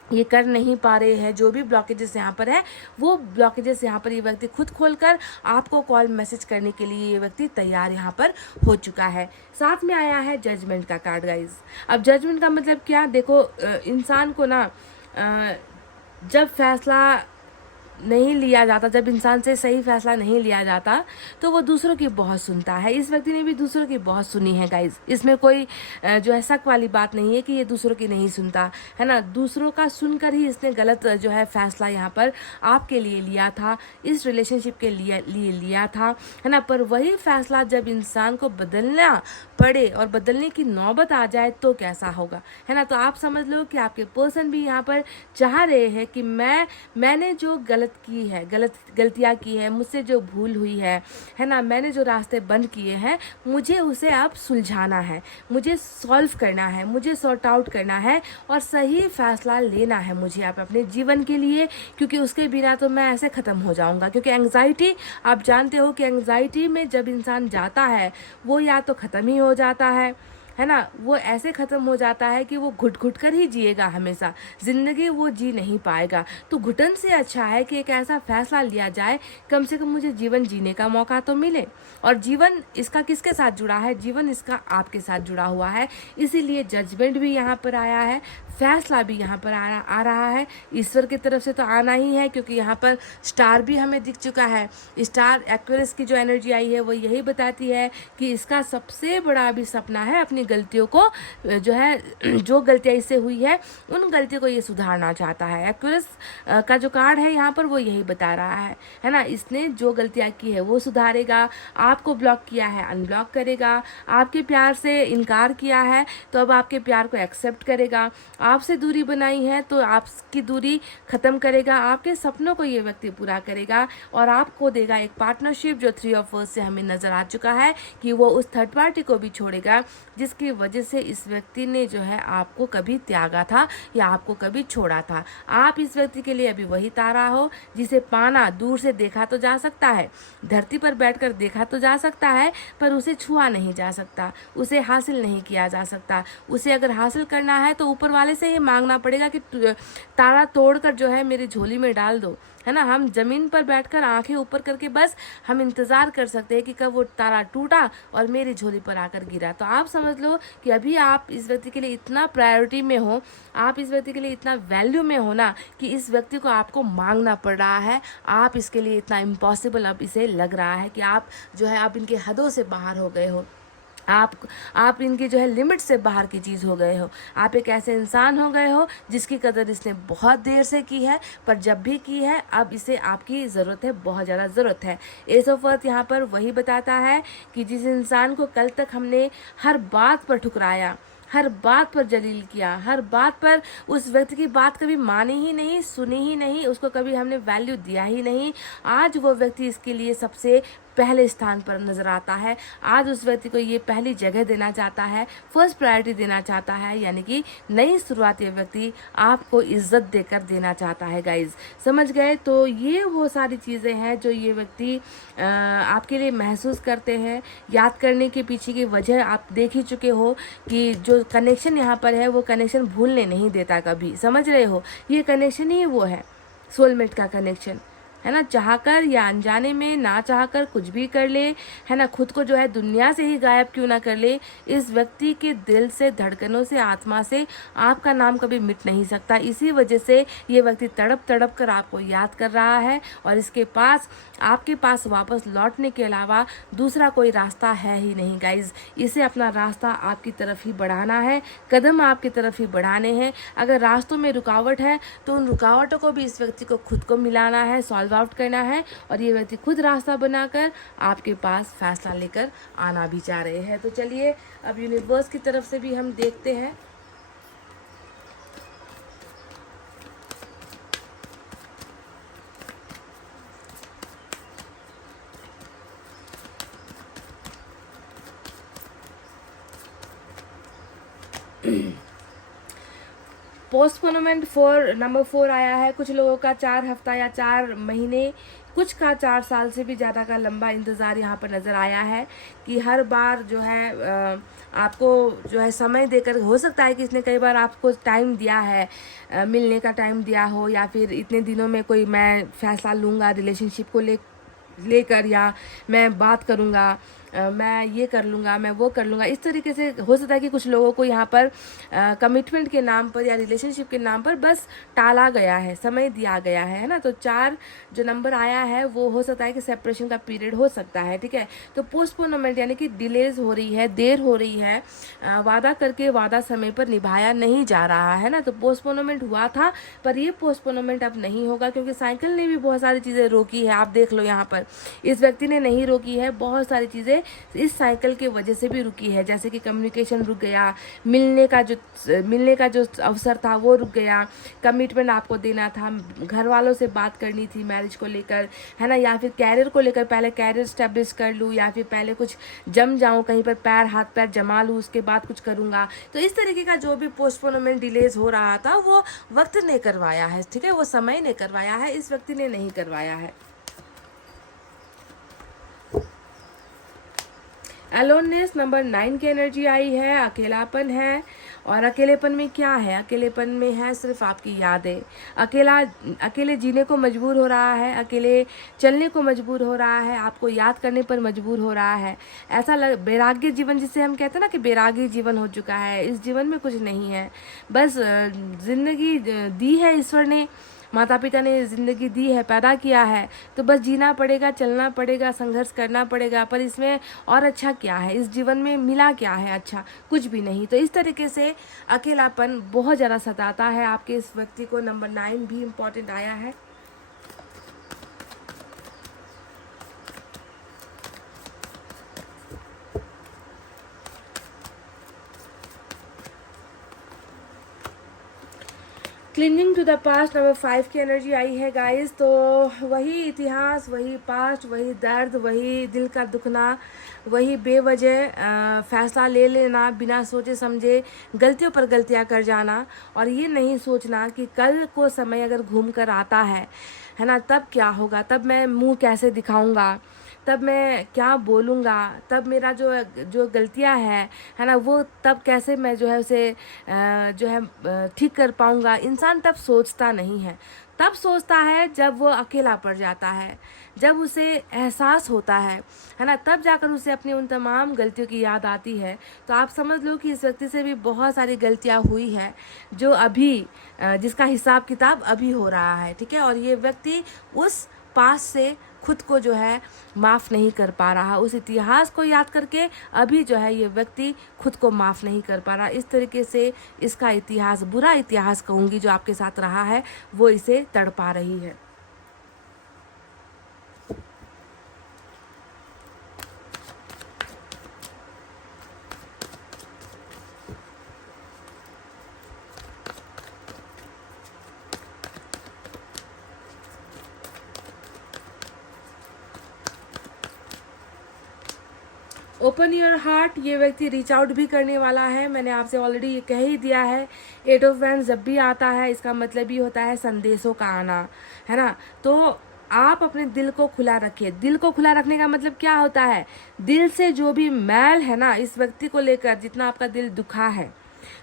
ये कर नहीं पा रहे हैं, जो भी ब्लॉकेजेस यहाँ पर है वो ब्लॉकेजेस यहाँ पर ये व्यक्ति खुद खोलकर आपको कॉल मैसेज करने के लिए ये व्यक्ति तैयार यहाँ पर हो चुका है। साथ में आया है जजमेंट का कार्ड गाइज। अब जजमेंट का मतलब क्या, देखो इंसान को ना जब फैसला नहीं लिया जाता, जब इंसान से सही फैसला नहीं लिया जाता तो वो दूसरों की बहुत सुनता है। इस व्यक्ति ने भी दूसरों की बहुत सुनी है गाइज, इसमें कोई जो है शक वाली बात नहीं है कि ये दूसरों की नहीं सुनता, है ना। दूसरों का सुनकर ही इसने गलत जो है फैसला यहाँ पर आपके लिए लिया था, इस रिलेशनशिप के लिए लिया था, है ना। पर वही फैसला जब इंसान को बदलना पड़े और बदलने की नौबत आ जाए तो कैसा होगा, है ना। तो आप समझ लो कि आपके पर्सन भी यहाँ पर चाह रहे हैं कि मैंने जो गलतियाँ की है, मुझसे जो भूल हुई है ना, मैंने जो रास्ते बंद किए हैं मुझे उसे अब सुलझाना है, मुझे सॉल्व करना है, मुझे सॉर्ट आउट करना है और सही फैसला लेना है मुझे आप अपने जीवन के लिए, क्योंकि उसके बिना तो मैं ऐसे ख़त्म हो जाऊंगा। क्योंकि एंग्जाइटी, आप जानते हो कि एंग्जाइटी में जब इंसान जाता है वो या तो ख़त्म ही हो जाता है ना, वो ऐसे ख़त्म हो जाता है कि वो घुट घुट कर ही जिएगा, हमेशा ज़िंदगी वो जी नहीं पाएगा। तो घुटन से अच्छा है कि एक ऐसा फैसला लिया जाए, कम से कम मुझे जीवन जीने का मौका तो मिले। और जीवन इसका किसके साथ जुड़ा है, जीवन इसका आपके साथ जुड़ा हुआ है, इसीलिए जजमेंट भी यहाँ पर आया है, फैसला भी यहाँ पर आ रहा है, ईश्वर की तरफ से तो आना ही है, क्योंकि यहाँ पर स्टार भी हमें दिख चुका है। स्टार एक्वेरियस की जो एनर्जी आई है वो यही बताती है कि इसका सबसे बड़ा अभी सपना है अपनी गलतियों को जो है, जो गलतियाँ इससे हुई है उन गलतियों को ये सुधारना चाहता है। एक्वेरियस का जो कार्ड है यहाँ पर वो यही बता रहा है ना। इसने जो गलतियाँ की है वो सुधारेगा, आपको ब्लॉक किया है अनब्लॉक करेगा, आपके प्यार से इनकार किया है तो अब आपके प्यार को एक्सेप्ट करेगा, आपसे दूरी बनाई है तो आपकी दूरी ख़त्म करेगा, आपके सपनों को ये व्यक्ति पूरा करेगा और आपको देगा एक पार्टनरशिप जो 3 ऑफ वर्ड्स से हमें नज़र आ चुका है कि वो उस थर्ड पार्टी को भी छोड़ेगा जिसकी वजह से इस व्यक्ति ने जो है आपको कभी त्यागा था या आपको कभी छोड़ा था। आप इस व्यक्ति के लिए अभी वही तारा हो जिसे पाना दूर से देखा तो जा सकता है, धरती पर बैठकर देखा तो जा सकता है, पर उसे छुआ नहीं जा सकता, उसे हासिल नहीं किया जा सकता। उसे अगर हासिल करना है तो ऊपर वाले से ही मांगना पड़ेगा कि तारा तोड़कर जो है मेरी झोली में डाल दो, है ना। हम ज़मीन पर बैठकर आंखें ऊपर करके बस हम इंतज़ार कर सकते हैं कि कब वो तारा टूटा और मेरी झोली पर आकर गिरा। तो आप समझ लो कि अभी आप इस व्यक्ति के लिए इतना प्रायोरिटी में हो, आप इस व्यक्ति के लिए इतना वैल्यू में हो ना कि इस व्यक्ति को आपको मांगना पड़ रहा है। आप इसके लिए इतना इम्पॉसिबल अब इसे लग रहा है कि आप जो है आप इनके हदों से बाहर हो गए हो, आप इनकी जो है लिमिट से बाहर की चीज़ हो गए हो। आप एक ऐसे इंसान हो गए हो जिसकी कदर इसने बहुत देर से की है, पर जब भी की है अब इसे आपकी ज़रूरत है, बहुत ज़्यादा ज़रूरत है। एस ऑफ अर्थ यहाँ पर वही बताता है कि जिस इंसान को कल तक हमने हर बात पर ठुकराया, हर बात पर जलील किया, हर बात पर उस व्यक्ति की बात कभी मानी ही नहीं, सुनी ही नहीं, उसको कभी हमने वैल्यू दिया ही नहीं, आज वो व्यक्ति इसके लिए सबसे पहले स्थान पर नज़र आता है। आज उस व्यक्ति को ये पहली जगह देना चाहता है, फर्स्ट प्रायोरिटी देना चाहता है, यानी कि नई शुरुआत ये व्यक्ति आपको इज्जत देकर देना चाहता है। गाइज समझ गए? तो ये वो सारी चीज़ें हैं जो ये व्यक्ति आपके लिए महसूस करते हैं। याद करने के पीछे की वजह आप देख ही चुके हो कि जो कनेक्शन यहाँ पर है वो कनेक्शन भूलने नहीं देता कभी, समझ रहे हो? ये कनेक्शन ही वो है सोलमेट का कनेक्शन, है ना। चाहकर या अनजाने में, ना चाहकर कुछ भी कर ले, है ना, खुद को जो है दुनिया से ही गायब क्यों ना कर ले, इस व्यक्ति के दिल से, धड़कनों से, आत्मा से आपका नाम कभी मिट नहीं सकता। इसी वजह से ये व्यक्ति तड़प तड़प कर आपको याद कर रहा है और इसके पास, आपके पास वापस लौटने के अलावा दूसरा कोई रास्ता है ही नहीं। गाइज इसे अपना रास्ता आपकी तरफ ही बढ़ाना है, कदम आपकी तरफ ही बढ़ाने हैं। अगर रास्तों में रुकावट है तो उन रुकावटों को भी इस व्यक्ति को खुद को मिलाना है, सॉल्व आउट करना है, और ये व्यक्ति खुद रास्ता बनाकर आपके पास फैसला लेकर आना भी चाह रहे हैं। तो चलिए अब यूनिवर्स की तरफ से भी हम देखते हैं। पोस्टपोनमेंट नंबर 4 आया है। कुछ लोगों का 4 हफ्ता या 4 महीने, कुछ का 4 साल से भी ज़्यादा का लंबा इंतज़ार यहाँ पर नज़र आया है कि हर बार जो है आपको जो है समय देकर, हो सकता है कि इसने कई बार आपको टाइम दिया है, मिलने का टाइम दिया हो, या फिर इतने दिनों में कोई मैं फैसला लूँगा रिलेशनशिप को लेकर, या मैं बात करूँगा, मैं ये कर लूँगा, मैं वो कर लूँगा। इस तरीके से हो सकता है कि कुछ लोगों को यहाँ पर कमिटमेंट के नाम पर या रिलेशनशिप के नाम पर बस टाला गया है, समय दिया गया है ना। तो 4 जो नंबर आया है वो हो सकता है कि सेपरेशन का पीरियड हो सकता है, ठीक है। तो पोस्टपोनमेंट यानी कि डिलेज हो रही है, देर हो रही है, वादा करके वादा समय पर निभाया नहीं जा रहा है ना। तो पोस्टपोनमेंट हुआ था, पर ये पोस्टपोनमेंट अब नहीं होगा क्योंकि साइकिल ने भी बहुत सारी चीज़ें रोकी है। आप देख लो यहाँ पर इस व्यक्ति ने नहीं रोकी है, बहुत सारी चीज़ें इस साइकिल की वजह से भी रुकी है, जैसे कि कम्युनिकेशन रुक गया, मिलने का जो अवसर था वो रुक गया, कमिटमेंट आपको देना था, घर वालों से बात करनी थी मैरिज को लेकर, है ना, या फिर कैरियर को लेकर, पहले कैरियर स्टेब्लिश कर लूँ, या फिर पहले कुछ जम जाऊँ, कहीं पर हाथ पैर जमा लूँ, उसके बाद कुछ करूँगा। तो इस तरीके का जो भी पोस्टपोनमेंट डिलेज हो रहा था वो वक्त ने करवाया है, ठीक है, वो समय ने करवाया है, इस व्यक्ति ने नहीं करवाया है। अलोननेस नंबर 9 की एनर्जी आई है, अकेलापन है। और अकेलेपन में क्या है? अकेलेपन में है सिर्फ आपकी यादें। अकेले जीने को मजबूर हो रहा है, अकेले चलने को मजबूर हो रहा है, आपको याद करने पर मजबूर हो रहा है। ऐसा बैराग्य जीवन जिसे हम कहते हैं ना कि बैरागी जीवन हो चुका है, इस जीवन में कुछ नहीं है, बस जिंदगी दी है ईश्वर ने, माता पिता ने ज़िंदगी दी है, पैदा किया है, तो बस जीना पड़ेगा, चलना पड़ेगा, संघर्ष करना पड़ेगा। पर इसमें और अच्छा क्या है? इस जीवन में मिला क्या है अच्छा? कुछ भी नहीं। तो इस तरीके से अकेलापन बहुत ज़्यादा सताता है आपके इस व्यक्ति को। नंबर 9 भी इम्पॉर्टेंट आया है। Clinging to the past number 5 की एनर्जी आई है गाइस। तो वही इतिहास, वही पास्ट, वही दर्द, वही दिल का दुखना, वही बेवजह फैसला ले लेना, बिना सोचे समझे गलतियों पर गलतियां कर जाना, और ये नहीं सोचना कि कल को समय अगर घूम कर आता है ना, तब क्या होगा, तब मैं मुंह कैसे दिखाऊंगा, तब मैं क्या बोलूँगा, तब मेरा जो गलतियाँ है ना, वो तब कैसे मैं जो है उसे जो है ठीक कर पाऊँगा। इंसान तब सोचता नहीं है। तब सोचता है जब वो अकेला पड़ जाता है, जब उसे एहसास होता है ना, तब जाकर उसे अपनी उन तमाम गलतियों की याद आती है। तो आप समझ लो कि इस व्यक्ति से भी बहुत सारी गलतियां हुई है जो अभी जिसका हिसाब किताब अभी हो रहा है, ठीक है। और ये व्यक्ति उस पास से खुद को जो है माफ़ नहीं कर पा रहा, उस इतिहास को याद करके अभी जो है ये व्यक्ति खुद को माफ़ नहीं कर पा रहा। इस तरीके से इसका इतिहास, बुरा इतिहास कहूँगी, जो आपके साथ रहा है वो इसे तड़पा रही है। ओपन योर हार्ट, ये व्यक्ति रीच आउट भी करने वाला है। मैंने आपसे ऑलरेडी ये कह ही दिया है, 8 ऑफ वैंड्स जब भी आता है इसका मतलब ही होता है संदेशों का आना, है ना। तो आप अपने दिल को खुला रखिए। दिल को खुला रखने का मतलब क्या होता है, दिल से जो भी मैल है ना इस व्यक्ति को लेकर, जितना आपका दिल दुखा है,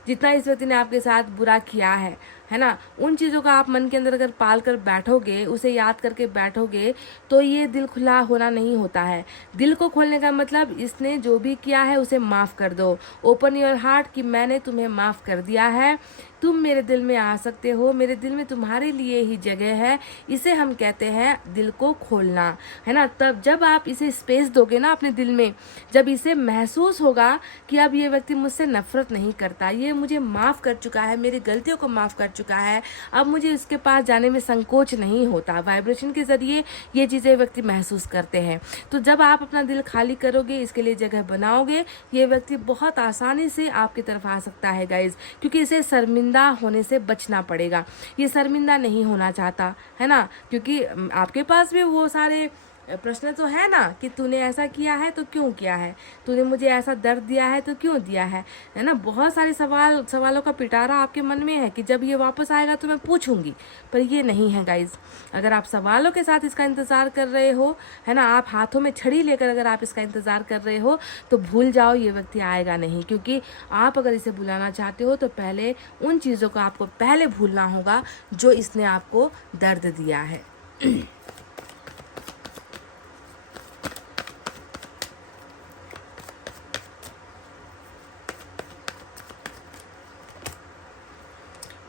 जितना इस व्यक्ति ने आपके साथ बुरा किया है ना, उन चीज़ों का आप मन के अंदर अगर पाल कर बैठोगे, उसे याद करके बैठोगे, तो ये दिल खुला होना नहीं होता है। दिल को खोलने का मतलब इसने जो भी किया है उसे माफ़ कर दो। ओपन योर हार्ट कि मैंने तुम्हें माफ़ कर दिया है, तुम मेरे दिल में आ सकते हो, मेरे दिल में तुम्हारे लिए ही जगह है। इसे हम कहते हैं दिल को खोलना, है ना। तब जब आप इसे स्पेस दोगे ना अपने दिल में, जब इसे महसूस होगा कि अब ये व्यक्ति मुझसे नफरत नहीं करता, ये मुझे माफ़ कर चुका है, मेरी गलतियों को माफ़ कर चुका है, अब मुझे उसके पास जाने में संकोच नहीं होता। वाइब्रेशन के ज़रिए ये चीज़ें व्यक्ति महसूस करते हैं। तो जब आप अपना दिल खाली करोगे, इसके लिए जगह बनाओगे, ये व्यक्ति बहुत आसानी से आपकी तरफ आ सकता है गाइज, क्योंकि इसे शर्मिंदा होने से बचना पड़ेगा। ये शर्मिंदा नहीं होना चाहता, है ना, क्योंकि आपके पास भी वो सारे प्रश्न तो है ना कि तूने ऐसा किया है तो क्यों किया है, तूने मुझे ऐसा दर्द दिया है तो क्यों दिया है ना। बहुत सारे सवालों का पिटारा आपके मन में है कि जब ये वापस आएगा तो मैं पूछूंगी, पर ये नहीं है गाइज। अगर आप सवालों के साथ इसका इंतज़ार कर रहे हो, है ना, आप हाथों में छड़ी लेकर अगर आप इसका इंतज़ार कर रहे हो, तो भूल जाओ, ये व्यक्ति आएगा नहीं। क्योंकि आप अगर इसे बुलाना चाहते हो तो पहले उन चीज़ों को आपको पहले भूलना होगा जो इसने आपको दर्द दिया है।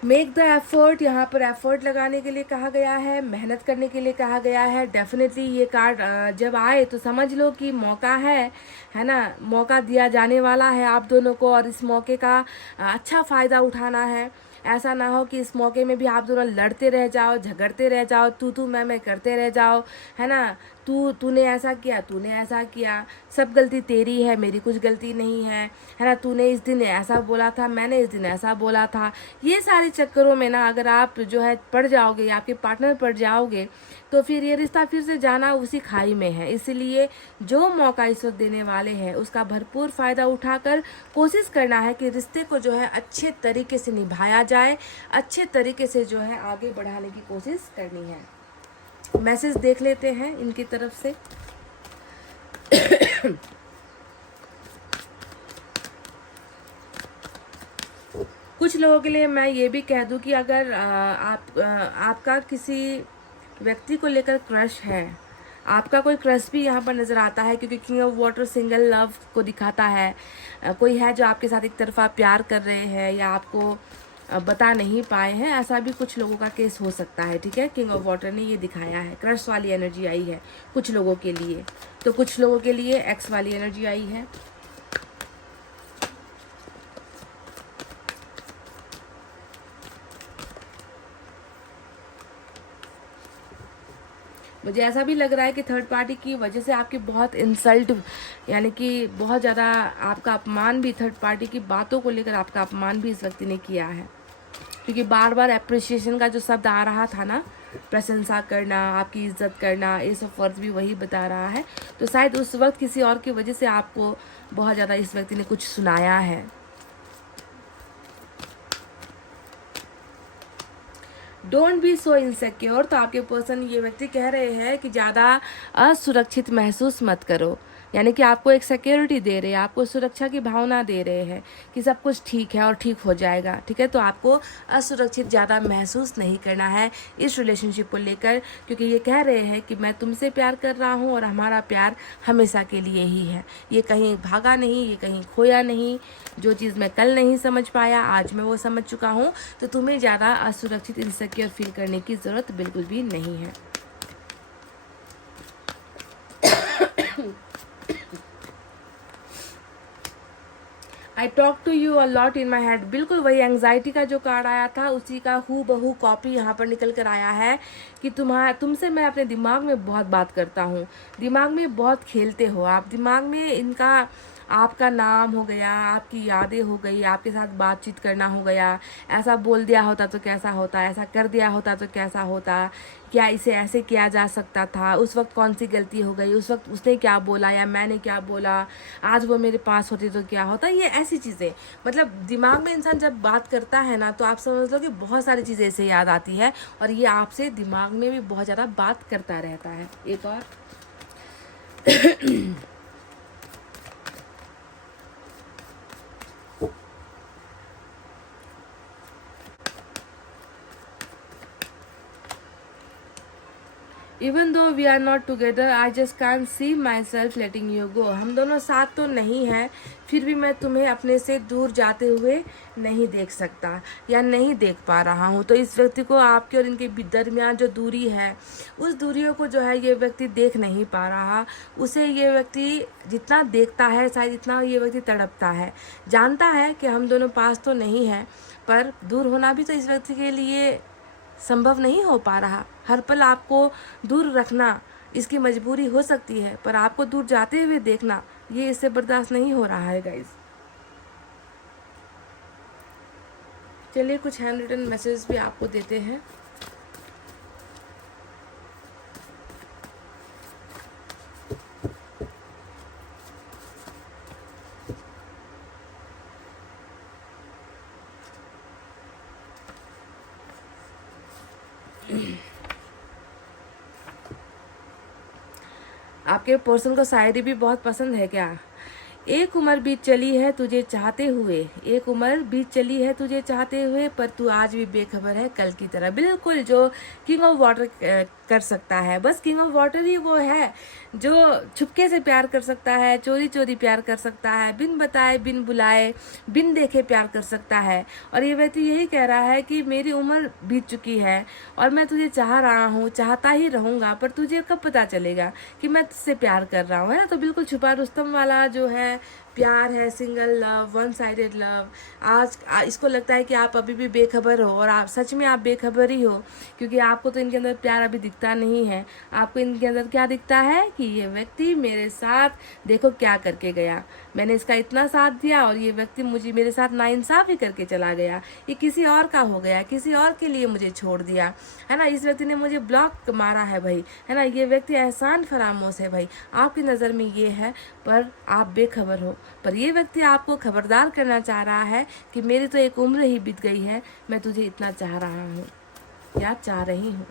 मेक द एफर्ट, यहाँ पर एफर्ट लगाने के लिए कहा गया है, मेहनत करने के लिए कहा गया है। डेफिनेटली ये कार्ड जब आए तो समझ लो कि मौका है ना, मौका दिया जाने वाला है आप दोनों को, और इस मौके का अच्छा फ़ायदा उठाना है। ऐसा ना हो कि इस मौके में भी आप दोनों लड़ते रह जाओ, झगड़ते रह जाओ, तू मैं करते रह जाओ, है ना। तूने ऐसा किया, तूने ऐसा किया, सब गलती तेरी है, मेरी कुछ गलती नहीं है ना। तूने इस दिन ऐसा बोला था, मैंने इस दिन ऐसा बोला था। ये सारे चक्करों में ना अगर आप जो है पड़ जाओगे या आपके पार्टनर पड़ जाओगे, तो फिर ये रिश्ता फिर से जाना उसी खाई में है। इसलिए जो मौका इस वक्त देने वाले हैं उसका भरपूर फ़ायदा उठाकर कोशिश करना है कि रिश्ते को जो है अच्छे तरीके से निभाया जाए, अच्छे तरीके से जो है आगे बढ़ाने की कोशिश करनी है। मैसेज देख लेते हैं इनकी तरफ से। कुछ लोगों के लिए मैं ये भी कह दूं कि अगर आपका किसी व्यक्ति को लेकर क्रश है, आपका कोई क्रश भी यहाँ पर नज़र आता है, क्योंकि king of water single love को दिखाता है। कोई है जो आपके साथ एक तरफा प्यार कर रहे हैं या आपको बता नहीं पाए हैं, ऐसा भी कुछ लोगों का केस हो सकता है, ठीक है। किंग ऑफ वाटर ने ये दिखाया है, क्रश वाली एनर्जी आई है कुछ लोगों के लिए, तो कुछ लोगों के लिए एक्स वाली एनर्जी आई है। मुझे ऐसा भी लग रहा है कि थर्ड पार्टी की वजह से आपकी बहुत इंसल्ट, यानी कि बहुत ज़्यादा आपका अपमान भी, थर्ड पार्टी की बातों को लेकर आपका अपमान भी इस व्यक्ति ने किया है। क्योंकि बार बार अप्रिशिएशन का जो शब्द आ रहा था ना, प्रशंसा करना, आपकी इज्जत करना, ये सब वर्ड भी वही बता रहा है। तो शायद उस वक्त किसी और की वजह से आपको बहुत ज़्यादा इस व्यक्ति ने कुछ सुनाया है। डोंट बी सो इनसिक्योर, तो आपके पर्सन, ये व्यक्ति कह रहे हैं कि ज़्यादा असुरक्षित महसूस मत करो, यानी कि आपको एक सिक्योरिटी दे रहे हैं, आपको सुरक्षा की भावना दे रहे हैं कि सब कुछ ठीक है और ठीक हो जाएगा, ठीक है। तो आपको असुरक्षित ज़्यादा महसूस नहीं करना है इस रिलेशनशिप को लेकर, क्योंकि ये कह रहे हैं कि मैं तुमसे प्यार कर रहा हूँ और हमारा प्यार हमेशा के लिए ही है। ये कहीं भागा नहीं, ये कहीं खोया नहीं। जो चीज़ मैं कल नहीं समझ पाया, आज मैं वो समझ चुका हूँ। तो तुम्हें ज़्यादा असुरक्षित, इनसिक्योर फील करने की ज़रूरत बिल्कुल भी नहीं है। I talk to you a lot in my head. बिल्कुल वही एंग्जाइटी का जो कार्ड आया था उसी का हू बहू कॉपी यहाँ पर निकल कर आया है कि तुमसे मैं अपने दिमाग में बहुत बात करता हूँ, दिमाग में बहुत खेलते हो आप, दिमाग में इनका आपका नाम हो गया, आपकी यादें हो गई, आपके साथ बातचीत करना हो गया। ऐसा बोल दिया होता तो कैसा होता, ऐसा कर दिया होता तो कैसा होता, क्या इसे ऐसे किया जा सकता था, उस वक्त कौन सी गलती हो गई, उस वक्त उसने क्या बोला या मैंने क्या बोला, आज वो मेरे पास होती तो क्या होता। ये ऐसी चीज़ें, मतलब दिमाग में इंसान जब बात करता है ना, तो आप समझ लो कि बहुत सारी चीज़ें इसे याद आती है और ये आपसे दिमाग में भी बहुत ज़्यादा बात करता रहता है। एक और even though we are not together I just can see myself letting you go. हम दोनों साथ तो नहीं हैं, फिर भी मैं तुम्हें अपने से दूर जाते हुए नहीं देख सकता या नहीं देख पा रहा हूँ। तो इस व्यक्ति को आपके और इनके दरमियान जो दूरी है, उस दूरियों को जो है ये व्यक्ति देख नहीं पा रहा। उसे ये व्यक्ति जितना देखता है, शायद इतना ये व्यक्ति तड़पता है। जानता है कि हम दोनों पास तो नहीं हैं, पर दूर होना भी तो इस व्यक्ति के लिए संभव नहीं हो पा रहा। हर पल आपको दूर रखना इसकी मजबूरी हो सकती है, पर आपको दूर जाते हुए देखना ये इससे बर्दाश्त नहीं हो रहा है गाइज। चलिए कुछ हैंड रिटन मैसेज भी आपको देते हैं। आपके पर्सन को शायरी भी बहुत पसंद है क्या? एक उम्र बीत चली है तुझे चाहते हुए, एक उम्र बीत चली है तुझे चाहते हुए, पर तू आज भी बेखबर है कल की तरह। बिल्कुल जो किंग ऑफ वाटर कर सकता है, बस किंग ऑफ वाटर ही वो है जो छुपके से प्यार कर सकता है, चोरी चोरी प्यार कर सकता है, बिन बताए बिन बुलाए बिन देखे प्यार कर सकता है। और ये व्यक्ति यही कह रहा है कि मेरी उम्र बीत चुकी है और मैं तुझे चाह रहा हूँ, चाहता ही रहूँगा, पर तुझे कब पता चलेगा कि मैं तुझसे प्यार कर रहा हूँ, है ना। तो बिल्कुल छुपा रुस्तम वाला जो है प्यार है, single love, one sided love. आज इसको लगता है कि आप अभी भी बेखबर हो और आप सच में आप बेखबर ही हो, क्योंकि आपको तो इनके अंदर प्यार अभी दिखता नहीं है। आपको इनके अंदर क्या दिखता है कि ये व्यक्ति मेरे साथ देखो क्या करके गया, मैंने इसका इतना साथ दिया और ये व्यक्ति मुझे मेरे साथ नाइंसाफी करके चला गया, ये किसी और का हो गया, किसी और के लिए मुझे छोड़ दिया, है ना। इस व्यक्ति ने मुझे ब्लॉक मारा है भाई, है ना। ये व्यक्ति एहसान फरामोश है भाई, आपकी नज़र में ये है, पर आप बेखबर हो। पर ये व्यक्ति आपको खबरदार करना चाह रहा है कि मेरी तो एक उम्र ही बीत गई है, मैं तुझे इतना चाह रहा हूँ या चाह रही हूँ।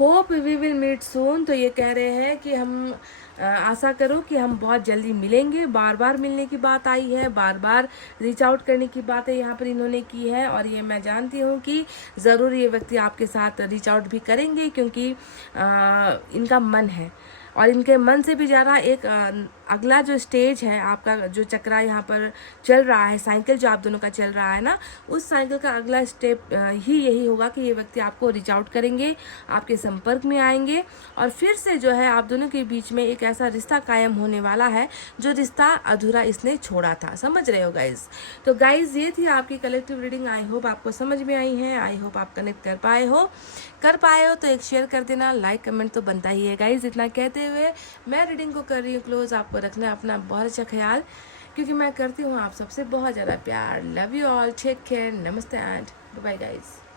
Hope we will meet soon. तो ये कह रहे हैं कि हम आशा करो कि हम बहुत जल्दी मिलेंगे। बार बार मिलने की बात आई है, बार बार रीच आउट करने की बातें यहाँ पर इन्होंने की है, और ये मैं जानती हूँ कि ज़रूर ये व्यक्ति आपके साथ रीच आउट भी करेंगे, क्योंकि इनका मन है। और इनके मन से भी ज़्यादा एक अगला जो स्टेज है आपका, जो चक्रा यहाँ पर चल रहा है, साइकिल जो आप दोनों का चल रहा है ना, उस साइकिल का अगला स्टेप ही यही होगा कि ये व्यक्ति आपको रीच आउट करेंगे, आपके संपर्क में आएंगे, और फिर से जो है आप दोनों के बीच में एक ऐसा रिश्ता कायम होने वाला है जो रिश्ता अधूरा इसने छोड़ा था। समझ रहे हो गाइज? तो गाइज ये थी आपकी कलेक्टिव रीडिंग। आई होप आपको समझ में आई है, आई होप आप कनेक्ट कर पाए हो तो एक शेयर कर देना, लाइक कमेंट तो बनता ही है गाइज। इतना कहते हुए मैं रीडिंग को कर रही हूँ क्लोज। आपको रखना अपना बहुत अच्छा ख्याल, क्योंकि मैं करती हूँ आप सबसे बहुत ज़्यादा प्यार। Love you all, take care, नमस्ते एंड बाय गाइज।